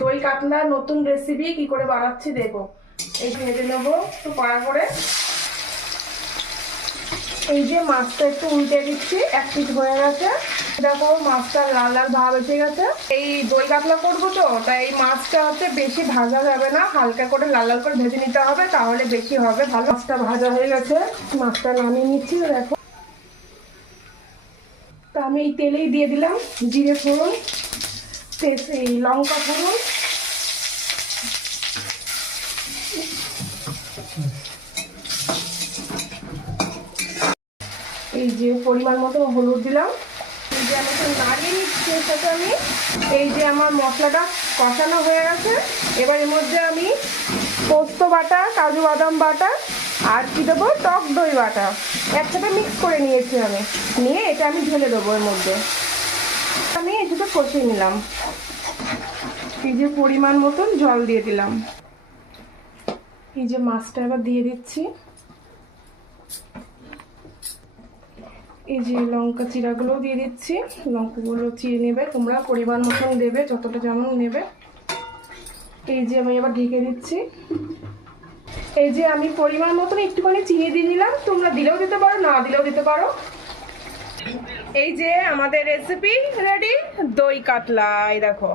দই কাতলা নতুন রেসিপি কি করে বানাচ্ছি দেখো। এই ভেজে নেবো একটু কড়া করে। এই যে মাছটা একটু উল্টে দিচ্ছি, এক পিস হয়ে গেছে। দেখো মাছটা লাল লাল ভাব এসে গেছে। এই দই কাতলা করবো তো, তাই এই মাছটা হচ্ছে বেশি ভাজা যাবে না, হালকা করে লাল লাল করে ভেজে নিতে হবে, তাহলে বেশি হবে ভালো। মাছটা ভাজা হয়ে গেছে, মাছটা নামিয়ে নিচ্ছি। দেখো তা আমি এই তেলেই দিয়ে দিলাম জিরে ফোড়ন, এই লঙ্কা ফোড়ন, এই যে পরিমাণ মতো হলুদ দিলাম। এই যে আমি একটু নাড়িয়ে নিচ্ছি এর সাথে আমি। এই যে আমার মশলাটা কষানো হয়ে গেছে, এবার এর মধ্যে আমি পোস্ত বাটা, কাজু বাদাম বাটা আর কি দেবো, টক দই বাটা একসাথে মিক্স করে নিয়েছি আমি। নিয়ে এটা আমি ঢেলে দেবো এর মধ্যে। আমি এটাতে কষিয়ে নিলাম। এই যে পরিমাণ মতন জল দিয়ে দিলাম। এই যে মাছটা এবার দিয়ে দিচ্ছি। এই যে লঙ্কা চিরাগুলো দিয়ে দিচ্ছি, লঙ্কাগুলো চিড়ে নেবে তোমরা, পরিমাণ মতন দেবে যতটা যেমন নেবে। এই যে আমি এবার ঢেকে দিচ্ছি। এই যে আমি পরিমাণ মতন একটুখানি চিনি দিয়ে দিলাম, তোমরা দিলেও দিতে পারো, না দিলেও দিতে পারো। এই যে আমাদের রেসিপি রেডি, দই কাতলা। এই দেখো